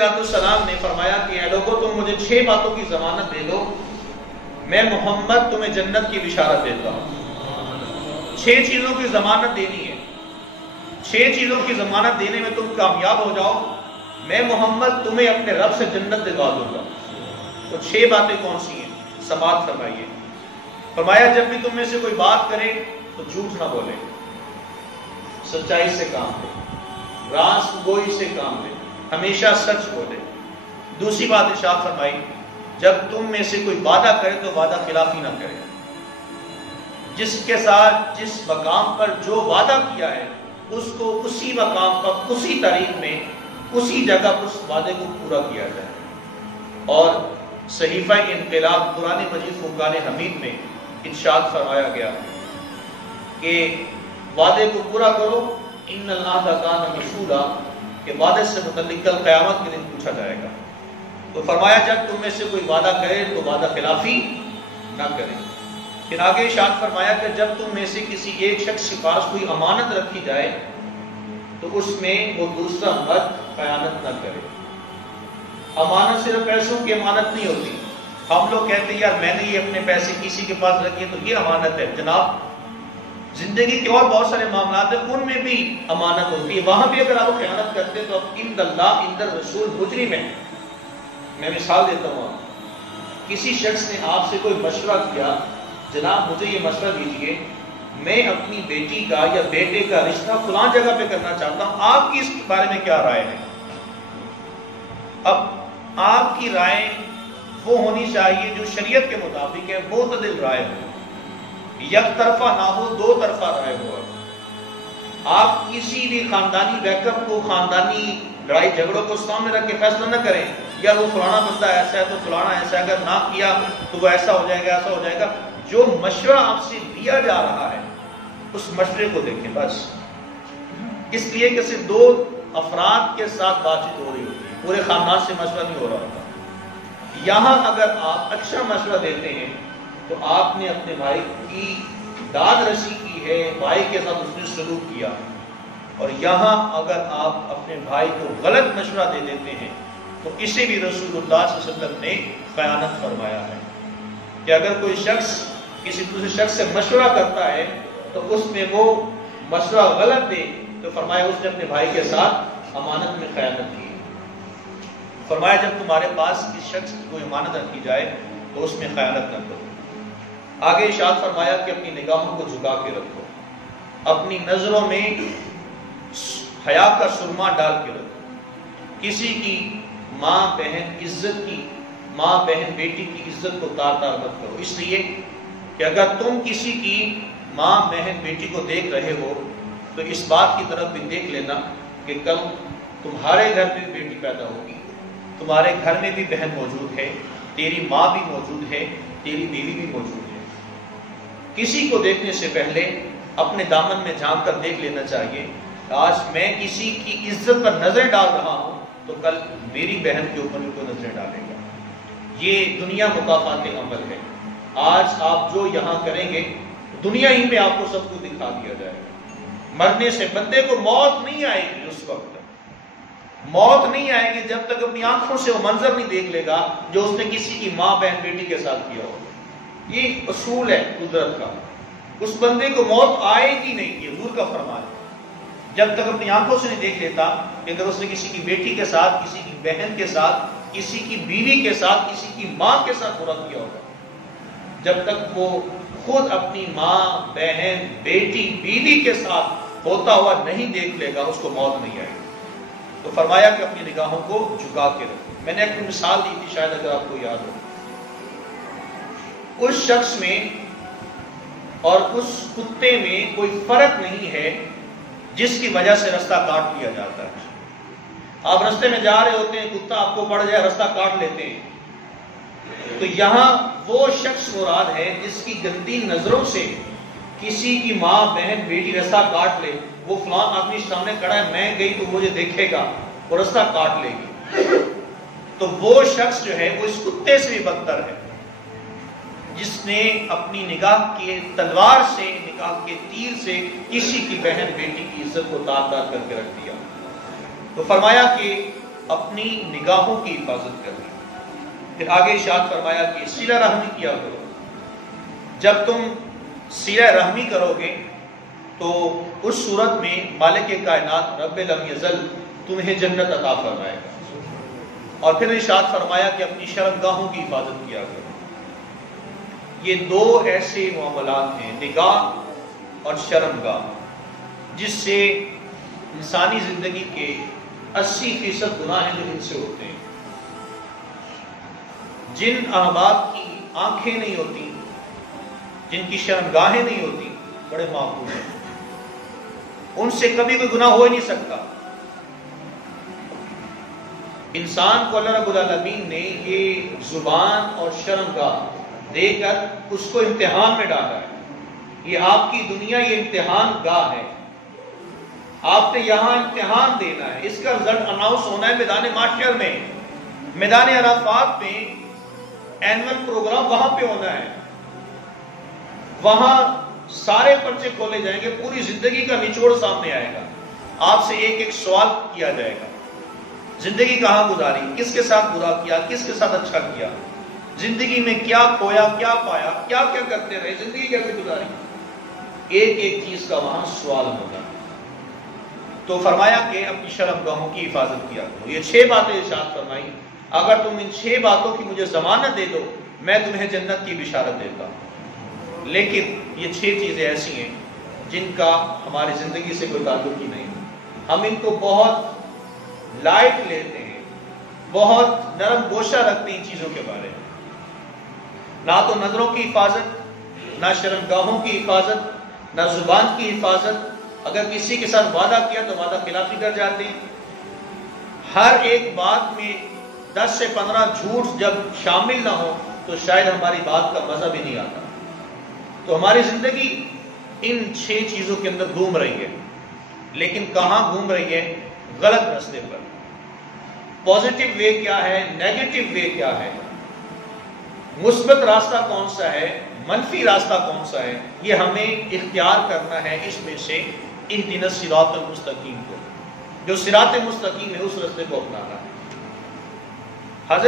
السلام نے فرمایا کہ اے لوگوں تم مجھے 6 باتوں کی ضمانت دے دو، میں محمد تمہیں جنت کی بشارت دیتا ہوں۔ 6 چیزوں کی ضمانت دینی ہے، 6 چیزوں کی ضمانت دینے میں تم کامیاب ہو جاؤ، میں محمد تمہیں اپنے رب سے جنت دلوا دوں گا۔ تو 6 باتیں کون سی ہیں؟ سماعت فرمائیے۔ فرمایا جب بھی تم میں سے کوئی بات کرے تو جھوٹ نہ بولے، سچائی سے کام لے، راست گوئی سے کام لے، ہمیشہ سچ بولے۔ دوسری بات ارشاد فرمائی جب تم میں سے کوئی وعدہ کرے تو وعدہ خلافی نہ کرے، جس کے ساتھ جس مقام پر جو وعدہ کیا ہے اس کو اسی مقام پر اسی تاریخ میں اسی جگہ پر اس وعدے کو پورا کیا جائے۔ اور صحیفہ انقلاب قرآن مجید فرقان حمید میں ارشاد فرمایا گیا کہ وعدے کو پورا کرو، ان اللہ کان مسئولا، کہ وعدے سے متعلق کل قیامت کے دن پوچھا جائے گا۔ تو فرمایا جب تم میں سے کوئی وعدہ کرے تو وعدہ خلافی نہ کرے۔ پھر آگے ارشاد فرمایا کہ جب تم میں سے کسی ایک شخص کے پاس کوئی امانت رکھی جائے تو اس میں وہ دوسرا مرد خیانت نہ کرے۔ امانت صرف پیسوں کی امانت نہیں ہوتی۔ ہم لوگ کہتے ہیں یار میں نے یہ اپنے پیسے کسی کے پاس رکھے تو یہ امانت ہے۔ جناب زندگی کے اور بہت سارے معاملات ہیں، ان میں بھی امانت ہوتی ہے، وہاں بھی اگر آپ خیانت کرتے تو اب عند اللہ عند الرسول مجرم ہے۔ میں مثال دیتا ہوں، کسی شخص نے آپ سے کوئی مشورہ کیا، جناب مجھے یہ مشورہ دیجئے، میں اپنی بیٹی کا یا بیٹے کا رشتہ فلاں جگہ پہ کرنا چاہتا ہوں، آپ کی اس کے بارے میں کیا رائے ہے؟ اب آپ کی رائے وہ ہونی چاہیے جو شریعت کے مطابق ہے، معتدل رائے ہو، یک طرفہ نہ ہو، 2 طرفہ رائے ہو۔ آپ کسی بھی خاندانی بیک اپ کو، خاندانی لڑائی جھگڑوں کو سامنے رکھ کے فیصلہ نہ کریں، یا وہ فلانا بندہ ایسا ہے تو فلانا ایسا ہے، اگر نہ کیا تو وہ ایسا ہو جائے گا، ایسا ہو جائے گا۔ جو مشورہ آپ سے دیا جا رہا ہے اس مشورے کو دیکھیں بس، اس لیے کہ صرف 2 افراد کے ساتھ بات چیت ہو رہی ہوتی ہے، پورے خاندان سے مشورہ نہیں ہو رہا ہوتا۔ یہاں اگر آپ اچھا مشورہ دیتے ہیں تو آپ نے اپنے بھائی کی داد رسی کی ہے، بھائی کے ساتھ اس نے سلوک کیا، اور یہاں اگر آپ اپنے بھائی کو غلط مشورہ دے دیتے ہیں تو اسے بھی رسول اللہ صلی اللہ علیہ وسلم نے خیانت فرمایا ہے کہ اگر کوئی شخص کسی دوسرے شخص سے مشورہ کرتا ہے تو اس میں وہ مشورہ غلط دے تو فرمایا اس نے اپنے بھائی کے ساتھ امانت میں خیانت کی۔ فرمایا جب تمہارے پاس کسی شخص کی کوئی امانت رکھی جائے تو اس میں خیانت نہ کرو۔ آگے ارشاد فرمایا کہ اپنی نگاہوں کو جھکا کے رکھو، اپنی نظروں میں حیا کا سرما ڈال کے رکھو، کسی کی ماں بہن عزت کی، ماں بہن بیٹی کی عزت کو تار تار مت کرو، اس لیے کہ اگر تم کسی کی ماں بہن بیٹی کو دیکھ رہے ہو تو اس بات کی طرف بھی دیکھ لینا کہ کل تمہارے گھر میں بیٹی پیدا ہوگی، تمہارے گھر میں بھی بہن موجود ہے، تیری ماں بھی موجود ہے، تیری بیوی بھی موجود ہے۔ کسی کو دیکھنے سے پہلے اپنے دامن میں جھانک کر دیکھ لینا چاہیے، آج میں کسی کی عزت پر نظر ڈال رہا ہوں تو کل میری بہن کے اوپر بھی کوئی نظریں ڈالے گا۔ یہ دنیا مکافات عمل ہے۔ آج آپ جو یہاں کریں گے دنیا ہی میں آپ کو سب کو دکھا دیا جائے گا۔ مرنے سے بندے کو موت نہیں آئے گی، اس وقت موت نہیں آئے گی جب تک اپنی آنکھوں سے وہ منظر نہیں دیکھ لے گا جو اس نے کسی کی ماں بہن بیٹی کے ساتھ کیا ہو۔ یہ اصول ہے قدرت کا، اس بندے کو موت آئے گی نہیں، یہ حضور کا فرمان ہے، جب تک اپنی آنکھوں سے نہیں دیکھ لیتا کہ اگر اس نے کسی کی بیٹی کے ساتھ، کسی کی بہن کے ساتھ، کسی کی بیوی کے ساتھ، کسی کی ماں کے ساتھ برا کیا ہوگا، جب تک وہ خود اپنی ماں بہن بیٹی بیوی کے ساتھ ہوتا ہوا نہیں دیکھ لے گا اس کو موت نہیں آئے گی۔ تو فرمایا کہ اپنی نگاہوں کو جھکا کے رکھو۔ میں نے ایک مثال دی تھی، شاید اگر آپ کو یاد ہو، اس شخص میں اور اس کتے میں کوئی فرق نہیں ہے جس کی وجہ سے رستہ کاٹ لیا جاتا ہے۔ آپ رستے میں جا رہے ہوتے ہیں، کتا آپ کو پڑ جائے، رستہ کاٹ لیتے ہیں، تو یہاں وہ شخص مراد ہے جس کی گندی نظروں سے کسی کی ماں بہن بیٹی رستہ کاٹ لے، وہ فلاں آدمی سامنے کھڑا ہے، میں گئی تو مجھے دیکھے گا، وہ رستہ کاٹ لے گی، تو وہ شخص جو ہے وہ اس کتے سے بھی بدتر ہے جس نے اپنی نگاہ کے تلوار سے، نگاہ کے تیر سے کسی کی بہن بیٹی کی عزت کو تار تار کر کے رکھ دیا۔ تو فرمایا کہ اپنی نگاہوں کی حفاظت کرنی. پھر آگے ارشاد فرمایا کہ صلہ رحمی کیا کرو. جب تم صلہ رحمی کرو گے تو اس صورت میں مالک کائنات رب لم یزل تمہیں جنت عطا فرمائے گا. اور پھر ارشاد فرمایا کہ اپنی شرمگاہوں کی حفاظت کیا کرو. یہ دو ایسے معاملات ہیں، نگاہ اور شرمگاہ، جس سے انسانی زندگی کے 80% گناہ ہیں جو ان سے ہوتے ہیں. جن احباب کی آنکھیں نہیں ہوتی، جن کی شرمگاہیں نہیں ہوتی، بڑے معقول ہیں، ان سے کبھی کوئی گناہ ہو ہی نہیں سکتا. انسان کو اللہ رب العالمین نے یہ زبان اور شرمگاہ دے کر اس کو امتحان میں ڈالا ہے. یہ آپ کی دنیا یہ امتحان گاہ ہے، آپ نے یہاں امتحان دینا ہے. اس کا رزلٹ اناؤنس ہونا ہے میدان محشر میں، میدان عرفات میں. اینول پروگرام وہاں پہ ہونا ہے، وہاں سارے پرچے کھولے جائیں گے، پوری زندگی کا نچوڑ سامنے آئے گا. آپ سے ایک ایک سوال کیا جائے گا. زندگی کہاں گزاری، کس کے ساتھ برا کیا، کس کے ساتھ اچھا کیا، زندگی میں کیا کھویا، کیا پایا، کیا کیا کرتے رہے، زندگی کیسے گزاری. ایک ایک چیز کا وہاں سوال ہوگا. تو فرمایا کہ اپنی شرمگاہوں کی حفاظت کیا کرو. یہ 6 باتیں ارشاد فرمائی. اگر تم ان 6 باتوں کی مجھے ضمانت دے دو، میں تمہیں جنت کی بشارت دیتا ہوں. لیکن یہ 6 چیزیں ایسی ہیں جن کا ہماری زندگی سے کوئی تعلق ہی نہیں. ہم ان کو بہت لائٹ لیتے ہیں، بہت نرم گوشہ رکھتے ہیں ان چیزوں کے بارے میں. نہ تو نظروں کی حفاظت، نہ شرمگاہوں کی حفاظت، نہ زبان کی حفاظت. اگر کسی کے ساتھ وعدہ کیا تو وعدہ خلافی کر جاتے ہیں. ہر ایک بات میں 10 سے 15 جھوٹ جب شامل نہ ہو تو شاید ہماری بات کا مزہ بھی نہیں آتا. تو ہماری زندگی ان 6 چیزوں کے اندر گھوم رہی ہے. لیکن کہاں گھوم رہی ہے؟ غلط راستے پر. پازیٹیو وے کیا ہے، نیگیٹو وے کیا ہے، مثبت راستہ کون سا ہے، منفی راستہ کون سا ہے، یہ ہمیں اختیار کرنا ہے. اس میں سے اہدنا الصراط المستقیم کو، جو صراط مستقیم ہے اس راستے کو اپنانا ہے. حضرت